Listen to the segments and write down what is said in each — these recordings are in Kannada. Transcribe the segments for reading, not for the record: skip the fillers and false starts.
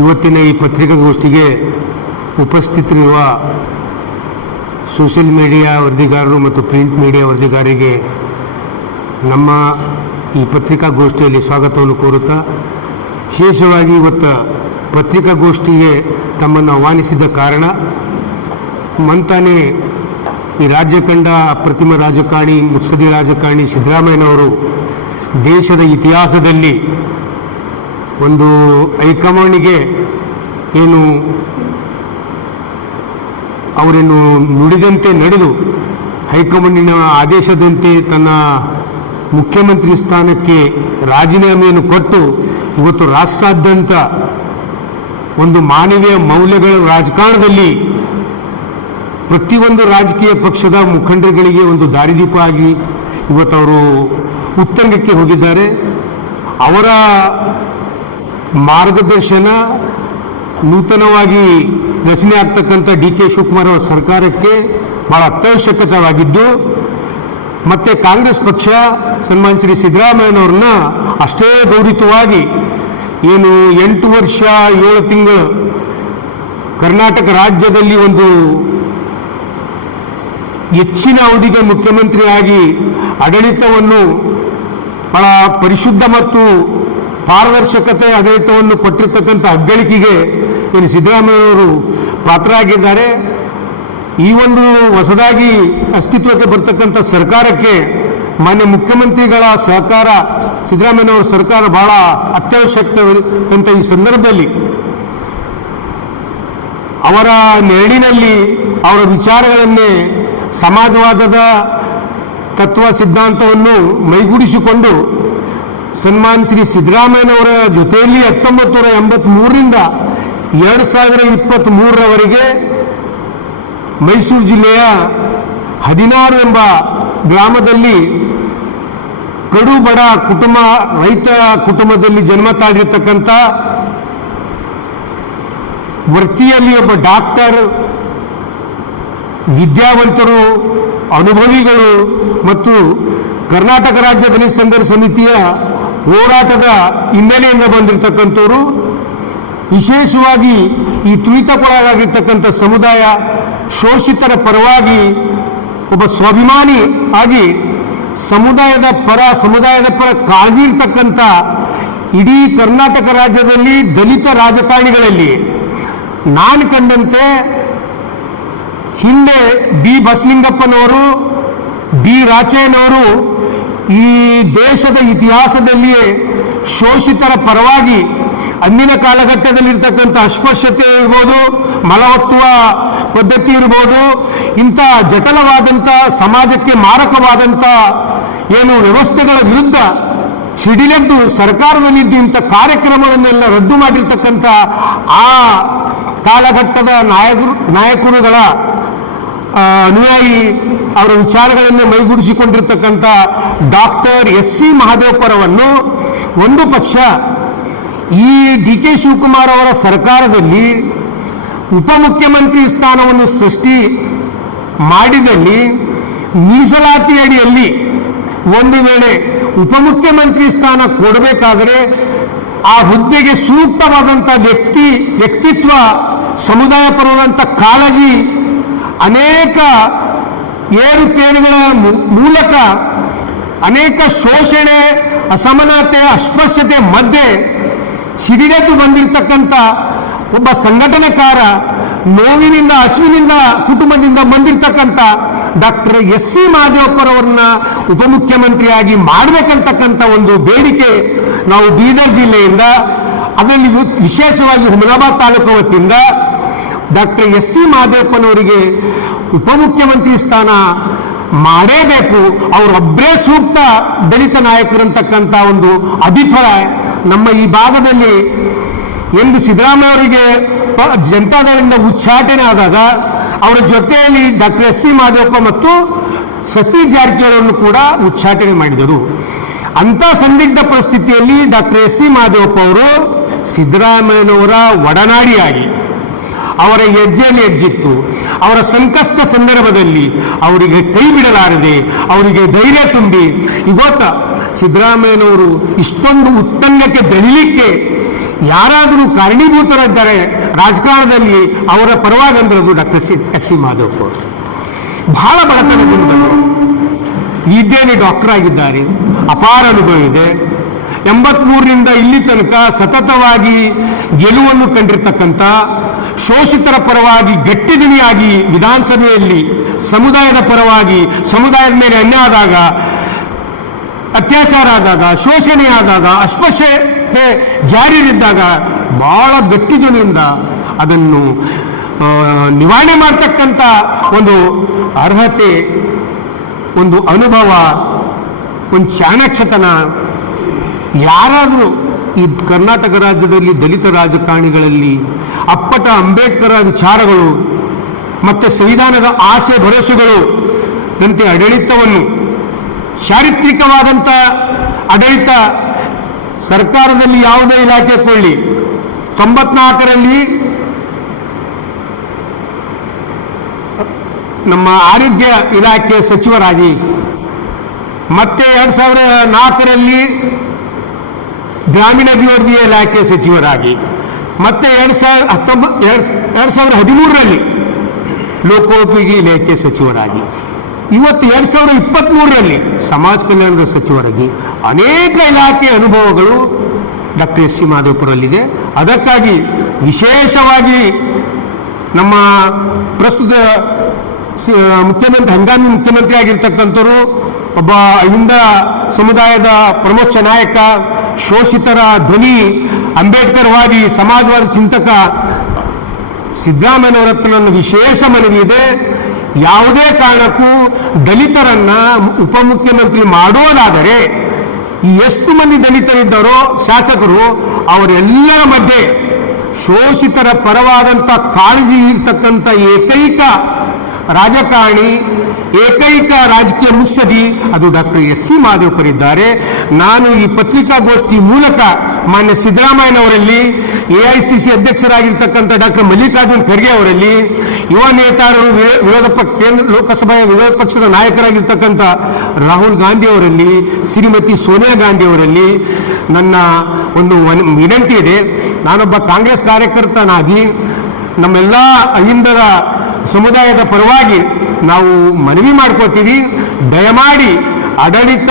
ಇವತ್ತಿನ ಈ ಪತ್ರಿಕಾಗೋಷ್ಠಿಗೆ ಉಪಸ್ಥಿತರಿರುವ ಸೋಷಿಯಲ್ ಮೀಡಿಯಾ ವರದಿಗಾರರು ಮತ್ತು ಪ್ರಿಂಟ್ ಮೀಡಿಯಾ ವರದಿಗಾರರಿಗೆ ನಮ್ಮ ಈ ಪತ್ರಿಕಾಗೋಷ್ಠಿಯಲ್ಲಿ ಸ್ವಾಗತವನ್ನು ಕೋರುತ್ತಾ, ವಿಶೇಷವಾಗಿ ಇವತ್ತು ಪತ್ರಿಕಾಗೋಷ್ಠಿಗೆ ತಮ್ಮನ್ನು ಆಹ್ವಾನಿಸಿದ ಕಾರಣ, ಮಂತಾನೆ ಈ ರಾಜ್ಯ ಕಂಡ ಅಪ್ರತಿಮ ರಾಜಕಾರಣಿ, ಮುತ್ಸದಿ ರಾಜಕಾರಣಿ ಸಿದ್ದರಾಮಯ್ಯನವರು ದೇಶದ ಇತಿಹಾಸದಲ್ಲಿ ಒಂದು ಹೈಕಮಾಂಡಿಗೆ ಏನು ಅವರೇನು ನುಡಿದಂತೆ ನಡೆದು ಹೈಕಮಾಂಡಿನ ಆದೇಶದಂತೆ ತನ್ನ ಮುಖ್ಯಮಂತ್ರಿ ಸ್ಥಾನಕ್ಕೆ ರಾಜೀನಾಮೆಯನ್ನು ಕೊಟ್ಟು ಇವತ್ತು ರಾಷ್ಟ್ರಾದ್ಯಂತ ಒಂದು ಮಾನವೀಯ ಮೌಲ್ಯಗಳ ರಾಜಕಾರಣದಲ್ಲಿ ಪ್ರತಿಯೊಂದು ರಾಜಕೀಯ ಪಕ್ಷದ ಮುಖಂಡರುಗಳಿಗೆ ಒಂದು ದಾರಿದೀಪ ಆಗಿ ಇವತ್ತು ಅವರು ಉತ್ತುಂಗಕ್ಕೆ ಹೋಗಿದ್ದಾರೆ. ಅವರ ಮಾರ್ಗದರ್ಶನ ನೂತನವಾಗಿ ರಚನೆ ಆಗ್ತಕ್ಕಂಥ DK ಶಿವಕುಮಾರ್ ಅವರ ಸರ್ಕಾರಕ್ಕೆ ಬಹಳ ಅತ್ಯವಶ್ಯಕವಾಗಿದ್ದು, ಮತ್ತು ಕಾಂಗ್ರೆಸ್ ಪಕ್ಷ ಸನ್ಮಾನ್ಯ ಶ್ರೀ ಸಿದ್ದರಾಮಯ್ಯನವ್ರನ್ನ ಅಷ್ಟೇ ಗೌರವಿತವಾಗಿ ಏನು 8 ವರ್ಷ 7 ತಿಂಗಳು ಕರ್ನಾಟಕ ರಾಜ್ಯದಲ್ಲಿ ಒಂದು ಹೆಚ್ಚಿನ ಅವಧಿಗೆ ಮುಖ್ಯಮಂತ್ರಿಯಾಗಿ ಆಡಳಿತವನ್ನು ಬಹಳ ಪರಿಶುದ್ಧ ಮತ್ತು ಪಾರದರ್ಶಕತೆ ಆಡಳಿತವನ್ನು ಕೊಟ್ಟಿರ್ತಕ್ಕಂಥ ಅಗ್ಗಳಿಕೆಗೆ ಏನು ಸಿದ್ದರಾಮಯ್ಯನವರು ಪಾತ್ರರಾಗಿದ್ದಾರೆ. ಈ ಒಂದು ಹೊಸದಾಗಿ ಅಸ್ತಿತ್ವಕ್ಕೆ ಬರ್ತಕ್ಕಂಥ ಸರ್ಕಾರಕ್ಕೆ ಮಾನ್ಯ ಮುಖ್ಯಮಂತ್ರಿಗಳ ಸಹಕಾರ, ಸಿದ್ದರಾಮಯ್ಯನವರ ಸರ್ಕಾರ ಬಹಳ ಅತ್ಯವಶ್ಯಕತೆ. ಈ ಸಂದರ್ಭದಲ್ಲಿ ಅವರ ನೆರಳಿನಲ್ಲಿ ಅವರ ವಿಚಾರಗಳನ್ನೇ ಸಮಾಜವಾದದ ತತ್ವ ಸಿದ್ಧಾಂತವನ್ನು ಮೈಗೂಡಿಸಿಕೊಂಡು ಸನ್ಮಾನ್ಯ ಶ್ರೀ ಸಿದ್ದರಾಮಯ್ಯನವರ ಜೊತೆಯಲ್ಲಿ 1983ರಿಂದ 2023ರವರೆಗೆ ಮೈಸೂರು ಜಿಲ್ಲೆಯ 16 ಎಂಬ ಗ್ರಾಮದಲ್ಲಿ ಕಡು ಬಡ ಕುಟುಂಬ, ರೈತ ಕುಟುಂಬದಲ್ಲಿ ಜನ್ಮ ತಾಳಿರ್ತಕ್ಕಂಥ ವೃತ್ತಿಯಲ್ಲಿ ಒಬ್ಬ ಡಾಕ್ಟರ್, ವಿದ್ಯಾವಂತರು, ಅನುಭವಿಗಳು ಮತ್ತು ಕರ್ನಾಟಕ ರಾಜ್ಯ ದಲಿತ ಸಂಘರ್ಷ ಸಮಿತಿಯ ಹೋರಾಟದ ಹಿನ್ನೆಲೆಯಿಂದ ಬಂದಿರತಕ್ಕಂಥವರು. ವಿಶೇಷವಾಗಿ ಈ ತುಳಿತಕ್ಕೊಳಗಾಗಿರ್ತಕ್ಕಂಥ ಸಮುದಾಯ, ಶೋಷಿತರ ಪರವಾಗಿ ಒಬ್ಬ ಸ್ವಾಭಿಮಾನಿ ಆಗಿ ಸಮುದಾಯದ ಪರ ಕಾಳಜಿ ಇರ್ತಕ್ಕಂಥ ಇಡೀ ಕರ್ನಾಟಕ ರಾಜ್ಯದಲ್ಲಿ ದಲಿತ ರಾಜಕಾರಣಿಗಳಲ್ಲಿ ನಾನು ಕಂಡಂತೆ ಹಿಂದೆ ಬಿ ಬಸಲಿಂಗಪ್ಪನವರು, ಬಿ ರಾಚಯ್ಯನವರು ಈ ದೇಶದ ಇತಿಹಾಸದಲ್ಲಿಯೇ ಶೋಷಿತರ ಪರವಾಗಿ ಅಂದಿನ ಕಾಲಘಟ್ಟದಲ್ಲಿರ್ತಕ್ಕಂಥ ಅಸ್ಪೃಶ್ಯತೆ ಇರ್ಬೋದು, ಮಲವತ್ತುವ ಪದ್ಧತಿ ಇರ್ಬೋದು, ಇಂಥ ಜಟಲವಾದಂಥ ಸಮಾಜಕ್ಕೆ ಮಾರಕವಾದಂಥ ಏನು ವ್ಯವಸ್ಥೆಗಳ ವಿರುದ್ಧ ಸಿಡಿಲೆದ್ದು ಸರ್ಕಾರದಲ್ಲಿದ್ದು ಇಂಥ ಕಾರ್ಯಕ್ರಮವನ್ನೆಲ್ಲ ರದ್ದು ಮಾಡಿರ್ತಕ್ಕಂಥ ಆ ಕಾಲಘಟ್ಟದ ನಾಯಕರುಗಳ ಅನುಯಾಯಿ, ಅವರ ವಿಚಾರಗಳನ್ನು ಮೈಗೂಡಿಸಿಕೊಂಡಿರ್ತಕ್ಕಂಥ ಡಾಕ್ಟರ್ SC ಮಹದೇವಪ್ಪರವನ್ನು ಒಂದು ಪಕ್ಷ ಈ DK ಶಿವಕುಮಾರ್ ಅವರ ಸರ್ಕಾರದಲ್ಲಿ ಉಪಮುಖ್ಯಮಂತ್ರಿ ಸ್ಥಾನವನ್ನು ಸೃಷ್ಟಿ ಮಾಡಿದಲ್ಲಿ ಮೀಸಲಾತಿ ಅಡಿಯಲ್ಲಿ ಒಂದು ವೇಳೆ ಉಪಮುಖ್ಯಮಂತ್ರಿ ಸ್ಥಾನ ಕೊಡಬೇಕಾದರೆ ಆ ಹುದ್ದೆಗೆ ಸೂಕ್ತವಾದಂಥ ವ್ಯಕ್ತಿತ್ವ, ಸಮುದಾಯ ಪರವಾದಂಥ ಕಾಳಜಿ, ಅನೇಕ ಏರುಪೇರುಗಳ ಮೂಲಕ ಅನೇಕ ಶೋಷಣೆ, ಅಸಮಾನತೆ, ಅಸ್ಪೃಶ್ಯತೆ ಮಧ್ಯೆ ಸಿಡಿಲೆದ್ದು ಬಂದಿರತಕ್ಕಂಥ ಒಬ್ಬ ಸಂಘಟನೆಕಾರ, ನೋವಿನಿಂದ ಹಸುವಿನಿಂದ ಕುಟುಂಬದಿಂದ ಬಂದಿರತಕ್ಕಂಥ ಡಾಕ್ಟರ್ SC ಮಹದೇವಪ್ಪರವ್ರನ್ನ ಉಪಮುಖ್ಯಮಂತ್ರಿಯಾಗಿ ಮಾಡಬೇಕಂತಕ್ಕಂಥ ಒಂದು ಬೇಡಿಕೆ ನಾವು ಬೀದರ್ ಜಿಲ್ಲೆಯಿಂದ, ಅದರಲ್ಲಿ ವಿಶೇಷವಾಗಿ ಹುಮನಾಬಾದ್ ತಾಲೂಕು ವತಿಯಿಂದ ಡಾಕ್ಟರ್ SC ಮಹದೇವಪ್ಪನವರಿಗೆ ಉಪಮುಖ್ಯಮಂತ್ರಿ ಸ್ಥಾನ ಮಾಡೇಬೇಕು, ಅವರೊಬ್ಬರೇ ಸೂಕ್ತ ದಲಿತ ನಾಯಕರಂತಕ್ಕಂಥ ಒಂದು ಅಭಿಪ್ರಾಯ ನಮ್ಮ ಈ ಭಾಗದಲ್ಲಿ. ಎಂದು ಸಿದ್ದರಾಮಯ್ಯ ಅವರಿಗೆ ಜನತಾದಳದಿಂದ ಉಚ್ಚಾಟನೆ ಆದಾಗ ಅವರ ಜೊತೆಯಲ್ಲಿ ಡಾಕ್ಟರ್ SC ಮಹದೇವಪ್ಪ ಮತ್ತು ಸತೀಶ್ ಜಾರಕಿಹೊಳಿಯನ್ನು ಕೂಡ ಉಚ್ಚಾಟನೆ ಮಾಡಿದರು. ಅಂಥ ಸಂದಿಗ್ಧ ಪರಿಸ್ಥಿತಿಯಲ್ಲಿ ಡಾಕ್ಟರ್ SC ಮಹದೇವಪ್ಪ ಅವರು ಸಿದ್ದರಾಮಯ್ಯನವರ ಒಡನಾಡಿಯಾಗಿ ಅವರ ಹೆಜ್ಜೆಯಲ್ಲಿ ಹೆಜ್ಜಿತ್ತು. ಅವರ ಸಂಕಷ್ಟ ಸಂದರ್ಭದಲ್ಲಿ ಅವರಿಗೆ ಕೈ ಬಿಡಲಾರದೆ ಅವರಿಗೆ ಧೈರ್ಯ ತುಂಬಿ ಇವತ್ತು ಸಿದ್ದರಾಮಯ್ಯನವರು ಇಷ್ಟೊಂದು ಉತ್ತುಂಗಕ್ಕೆ ಬೆಳೀಲಿಕ್ಕೆ ಯಾರಾದರೂ ಕಾರಣೀಭೂತರಿದ್ದಾರೆ ರಾಜಕಾರಣದಲ್ಲಿ ಅವರ ಪರವಾಗಿ ಅಂದ್ರೆ ಅದು ಡಾಕ್ಟರ್ ಎಸ್ ಸಿ ಮಾಧವ್ ಅವರು. ಬಹಳ ಬಡತನದಿಂದ ವಿದ್ಯೆಯಲ್ಲಿ ಡಾಕ್ಟರ್ ಆಗಿದ್ದಾರೆ, ಅಪಾರ ಅನುಭವ ಇದೆ. 83ರಿಂದ ಇಲ್ಲಿ ತನಕ ಸತತವಾಗಿ ಗೆಲುವನ್ನು ಕಂಡಿರ್ತಕ್ಕಂಥ, ಶೋಷಿತರ ಪರವಾಗಿ ಗಟ್ಟಿದಿನಿಯಾಗಿ ವಿಧಾನಸಭೆಯಲ್ಲಿ ಸಮುದಾಯದ ಪರವಾಗಿ, ಸಮುದಾಯದ ಮೇಲೆ ಅನ್ಯಾಯ ಆದಾಗ, ಅತ್ಯಾಚಾರ ಆದಾಗ, ಶೋಷಣೆ ಆದಾಗ, ಅಸ್ಪೃಶ್ಯತೆ ಜಾರಿಯಲ್ಲಿದ್ದಾಗ ಬಹಳ ಗಟ್ಟಿದಿನಿಯಿಂದ ಅದನ್ನು ನಿವಾರಣೆ ಮಾಡ್ತಕ್ಕಂಥ ಒಂದು ಅರ್ಹತೆ, ಒಂದು ಅನುಭವ, ಒಂದು ಚಾಣಕ್ಷತನ ಯಾರಾದರೂ ಈ ಕರ್ನಾಟಕ ರಾಜ್ಯದಲ್ಲಿ ದಲಿತ ರಾಜಕಾರಣಿಗಳಲ್ಲಿ ಅಪ್ಪಟ ಅಂಬೇಡ್ಕರ್ ವಿಚಾರಗಳು ಮತ್ತು ಸಂವಿಧಾನದ ಆಸೆ ಭರವಸೆಗಳು ನಂತೆ ಆಡಳಿತವನ್ನು, ಚಾರಿತ್ರಿಕವಾದಂಥ ಆಡಳಿತ ಸರ್ಕಾರದಲ್ಲಿ ಯಾವುದೇ ಇಲಾಖೆ ಕೊಳ್ಳಿ, 94ರಲ್ಲಿ ನಮ್ಮ ಆರೋಗ್ಯ ಇಲಾಖೆ ಸಚಿವರಾಗಿ, ಮತ್ತೆ 2004ರಲ್ಲಿ ಗ್ರಾಮೀಣಾಭಿವೃದ್ಧಿ ಇಲಾಖೆ ಸಚಿವರಾಗಿ, ಮತ್ತೆ 2013ರಲ್ಲಿ ಲೋಕೋಪಯೋಗಿ ಇಲಾಖೆ ಸಚಿವರಾಗಿ, ಇವತ್ತು 2023ರಲ್ಲಿ ಸಮಾಜ ಕಲ್ಯಾಣದ ಸಚಿವರಾಗಿ ಅನೇಕ ಇಲಾಖೆ ಅನುಭವಗಳು ಡಾಕ್ಟರ್ ಎಸ್ ಸಿ ಮಾಧವಪುರಲ್ಲಿದೆ. ಅದಕ್ಕಾಗಿ ವಿಶೇಷವಾಗಿ ನಮ್ಮ ಪ್ರಸ್ತುತ ಮುಖ್ಯಮಂತ್ರಿ, ಹಂಗಾಮಿ ಮುಖ್ಯಮಂತ್ರಿ ಆಗಿರ್ತಕ್ಕಂಥವರು, ಒಬ್ಬ ಅಹಿಂದ ಸಮುದಾಯದ ಪ್ರಮುಖ ನಾಯಕ, ಶೋಷಿತರ ಧ್ವನಿ, ಅಂಬೇಡ್ಕರ್ವಾದಿ, ಸಮಾಜವಾದಿ ಚಿಂತಕ ಸಿದ್ದರಾಮಯ್ಯನವರ ಹತ್ರ ನನ್ನ ವಿಶೇಷ ಮನವಿ ಇದೆ. ಯಾವುದೇ ಕಾರಣಕ್ಕೂ ದಲಿತರನ್ನ ಉಪಮುಖ್ಯಮಂತ್ರಿ ಮಾಡೋದಾದರೆ ಎಷ್ಟು ಮಂದಿ ದಲಿತರಿದ್ದಾರೋ ಶಾಸಕರು, ಅವರೆಲ್ಲರ ಮಧ್ಯೆ ಶೋಷಿತರ ಪರವಾದಂಥ ಕಾಳಜಿ ಇರ್ತಕ್ಕಂಥ ಏಕೈಕ ರಾಜಕಾರಣಿ, ಏಕೈಕ ರಾಜಕೀಯ ಮುತ್ಸದಿ ಅದು ಡಾಕ್ಟರ್ ಎಸ್ ಸಿ ಮಾಧವಪುರ ಇದ್ದಾರೆ. ನಾನು ಈ ಪತ್ರಿಕಾಗೋಷ್ಠಿ ಮೂಲಕ ಮಾನ್ಯ ಸಿದ್ದರಾಮಯ್ಯನವರಲ್ಲಿ, ಎಐಸಿಸಿ ಅಧ್ಯಕ್ಷರಾಗಿರ್ತಕ್ಕಂಥ ಡಾಕ್ಟರ್ ಮಲ್ಲಿಕಾರ್ಜುನ್ ಖರ್ಗೆ ಅವರಲ್ಲಿ, ಯುವ ನೇತಾರರು, ಲೋಕಸಭೆಯ ವಿರೋಧ ಪಕ್ಷದ ನಾಯಕರಾಗಿರ್ತಕ್ಕಂಥ ರಾಹುಲ್ ಗಾಂಧಿ ಅವರಲ್ಲಿ, ಶ್ರೀಮತಿ ಸೋನಿಯಾ ಗಾಂಧಿ ಅವರಲ್ಲಿ ನನ್ನ ಒಂದು ವಿನಂತಿ ಇದೆ. ನಾನೊಬ್ಬ ಕಾಂಗ್ರೆಸ್ ಕಾರ್ಯಕರ್ತನಾಗಿ ನಮ್ಮೆಲ್ಲ ಅಹಿಂದರ ಸಮುದಾಯದ ಪರವಾಗಿ ನಾವು ಮನವಿ ಮಾಡ್ಕೋತೀವಿ, ದಯಮಾಡಿ ಆಡಳಿತ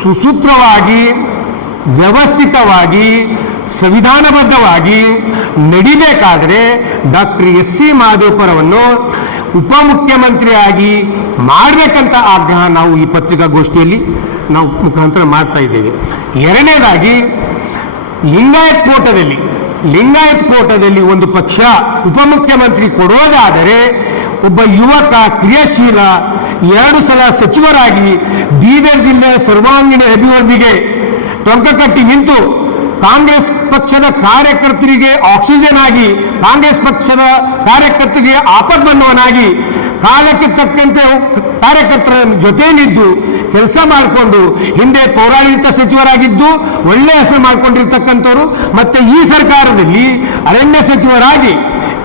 ಸುಸೂತ್ರವಾಗಿ, ವ್ಯವಸ್ಥಿತವಾಗಿ, ಸಂವಿಧಾನಬದ್ಧವಾಗಿ ನಡಿಬೇಕಾದರೆ ಡಾಕ್ಟರ್ ಎಸ್ ಸಿ ಮಾಧವಪುರವನ್ನು ಉಪಮುಖ್ಯಮಂತ್ರಿಯಾಗಿ ಮಾಡಬೇಕಂತ ಆಗ್ರಹ ನಾವು ಈ ಪತ್ರಿಕಾಗೋಷ್ಠಿಯಲ್ಲಿ ನಾವು ಮುಖಾಂತರ ಮಾಡ್ತಾ ಇದ್ದೇವೆ. ಎರಡನೇದಾಗಿ ಲಿಂಗಾಯತ್ ಕೋಟದಲ್ಲಿ ಒಂದು ಪಕ್ಷ ಉಪಮುಖ್ಯಮಂತ್ರಿ ಕೊಡೋದಾದರೆ ಒಬ್ಬ ಯುವಕ, ಕ್ರಿಯಾಶೀಲ, 2 ಸಲ ಸಚಿವರಾಗಿ ಬೀದರ್ ಜಿಲ್ಲೆಯ ಸರ್ವಾಂಗೀಣ ಅಭಿವೃದ್ಧಿಗೆ ಟೊಂಕ ಕಟ್ಟಿ ನಿಂತು ಕಾಂಗ್ರೆಸ್ ಪಕ್ಷದ ಕಾರ್ಯಕರ್ತರಿಗೆ ಆಕ್ಸಿಜನ್ ಆಗಿ, ಕಾಂಗ್ರೆಸ್ ಪಕ್ಷದ ಕಾರ್ಯಕರ್ತರಿಗೆ ಆಪದ್ಬಂಧವನಾಗಿ, ಕಾಲಕ್ಕೆ ತಕ್ಕಂತೆ ಕಾರ್ಯಕರ್ತರ ಜೊತೆಯಲ್ಲಿದ್ದು ಕೆಲಸ ಮಾಡಿಕೊಂಡು ಹಿಂದೆ ಪೌರಾಡಳಿತ ಸಚಿವರಾಗಿದ್ದು ಒಳ್ಳೆಯ ಹೆಸರು ಮಾಡಿಕೊಂಡಿರ್ತಕ್ಕಂಥವ್ರು, ಮತ್ತೆ ಈ ಸರ್ಕಾರದಲ್ಲಿ ಅರಣ್ಯ ಸಚಿವರಾಗಿ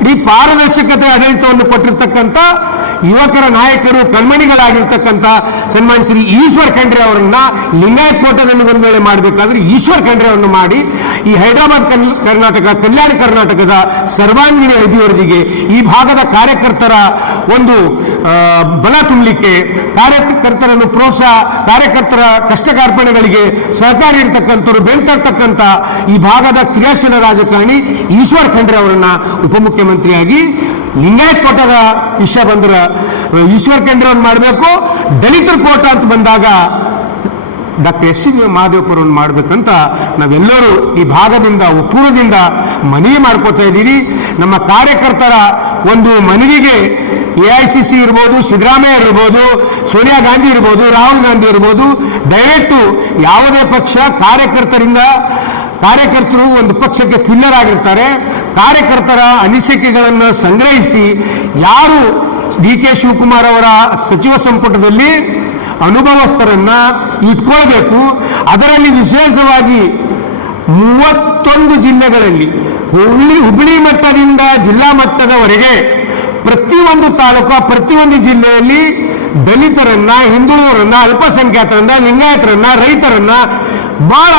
ಇಡೀ ಪಾರದರ್ಶಕತೆ ಆಡಳಿತವನ್ನು ಕೊಟ್ಟಿರ್ತಕ್ಕಂಥ ಯುವಕರ ನಾಯಕರು, ಕಣ್ಮಣಿಗಳಾಗಿರ್ತಕ್ಕಂಥ ಸನ್ಮಾನ್ಯ ಶ್ರೀ ಈಶ್ವರ್ ಖಂಡ್ರೆ ಅವರನ್ನ ಲಿಂಗಾಯತ್ ಕೋಟದಲ್ಲಿ ಒಂದು ವೇಳೆ ಮಾಡಬೇಕಾದ್ರೆ ಈಶ್ವರ್ ಖಂಡ್ರೆ ಅವರನ್ನು ಮಾಡಿ ಈ ಹೈದರಾಬಾದ್ ಕರ್ನಾಟಕ, ಕಲ್ಯಾಣ ಕರ್ನಾಟಕದ ಸರ್ವಾಂಗೀಣ ಅಭಿವೃದ್ಧಿಗೆ ಈ ಭಾಗದ ಕಾರ್ಯಕರ್ತರ ಒಂದು ಬಲ ತುಂಬಲಿಕ್ಕೆ, ಕಾರ್ಯಕರ್ತರನ್ನು ಪ್ರೋತ್ಸಾಹ, ಕಾರ್ಯಕರ್ತರ ಕಷ್ಟ ಕಾರ್ಪಣೆಗಳಿಗೆ ಸಹಕಾರಿ ಇರತಕ್ಕಂಥವ್ರು ಬೆಳ್ತಕ್ಕಂಥ ಈ ಭಾಗದ ಕ್ರಿಯಾಶೀಲ ರಾಜಕಾರಣಿ ಈಶ್ವರ್ ಖಂಡ್ರೆ ಅವರನ್ನ ಉಪಮುಖ್ಯಮಂತ್ರಿಯಾಗಿ, ಲಿಂಗಾಯತ್ ಕೋಟದ ವಿಷಯ ಬಂದ್ರೆ ಈಶ್ವರ್ ಖಂಡ್ರೆಯನ್ನು ಮಾಡಬೇಕು. ದಲಿತರ ಕೋಟ ಅಂತ ಬಂದಾಗ ಡಾಕ್ಟರ್ ಎಸ್ ಸಿ ಮಾಧವಪುರವನ್ನು ಮಾಡಬೇಕಂತ ನಾವೆಲ್ಲರೂ ಈ ಭಾಗದಿಂದ, ಒಕ್ಕೂರದಿಂದ ಮನವಿ ಮಾಡ್ಕೋತಾ ಇದ್ದೀವಿ. ನಮ್ಮ ಕಾರ್ಯಕರ್ತರ ಒಂದು ಮನವಿಗೆ ಎಐಸಿಸಿ ಇರ್ಬೋದು, ಸಿದ್ದರಾಮಯ್ಯ ಇರ್ಬೋದು, ಸೋನಿಯಾ ಗಾಂಧಿ ಇರ್ಬೋದು, ರಾಹುಲ್ ಗಾಂಧಿ ಇರ್ಬೋದು, ದಯವಿಟ್ಟು ಯಾವುದೇ ಪಕ್ಷ ಕಾರ್ಯಕರ್ತರು ಒಂದು ಪಕ್ಷಕ್ಕೆ ಪಿಲ್ಲರ್ ಆಗಿರ್ತಾರೆ. ಕಾರ್ಯಕರ್ತರ ಅನಿಸಿಕೆಗಳನ್ನು ಸಂಗ್ರಹಿಸಿ ಯಾರು ಡಿ ಕೆ ಶಿವಕುಮಾರ್ ಅವರ ಸಚಿವ ಸಂಪುಟದಲ್ಲಿ ಅನುಭವಸ್ಥರನ್ನ ಇಟ್ಕೊಳ್ಬೇಕು. ಅದರಲ್ಲಿ ವಿಶೇಷವಾಗಿ 31 ಜಿಲ್ಲೆಗಳಲ್ಲಿ ಹುಬ್ಬಳ್ಳಿ ಮಟ್ಟದಿಂದ ಜಿಲ್ಲಾ ಮಟ್ಟದವರೆಗೆ ಪ್ರತಿಯೊಂದು ತಾಲೂಕು, ಪ್ರತಿಯೊಂದು ಜಿಲ್ಲೆಯಲ್ಲಿ ದಲಿತರನ್ನ, ಹಿಂದುಳಿದವರನ್ನ, ಅಲ್ಪಸಂಖ್ಯಾತರನ್ನ, ಲಿಂಗಾಯತರನ್ನ, ರೈತರನ್ನ ಬಹಳ